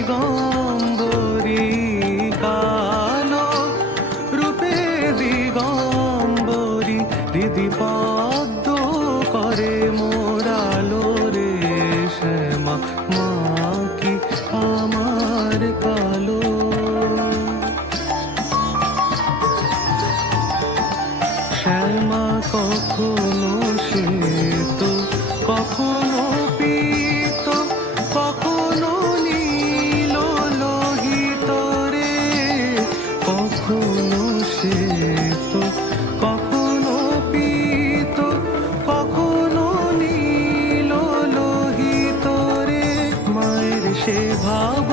দিগম্বরী কালো রূপে দিগম্বরী হৃদি পদ্ম করে মোরালো রে শ্যামা মা কি আমার কালো। শ্যামা কখনো শ্বেত কখনো পীত কখনো নীল লোহিত রে, কখনো শ্বেত কখনো পীত কখনো নীল লোহিত রে। মায়ের সে ভাব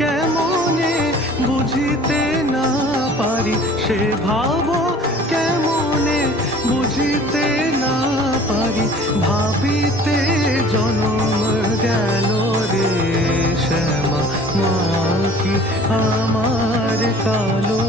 কেমনে বুঝিতে না পারি, সে ভাব কেমনে বুঝিতে না পারি, ভাবিতে জনম গেল রে শ্যামা মা কি আমার কালো।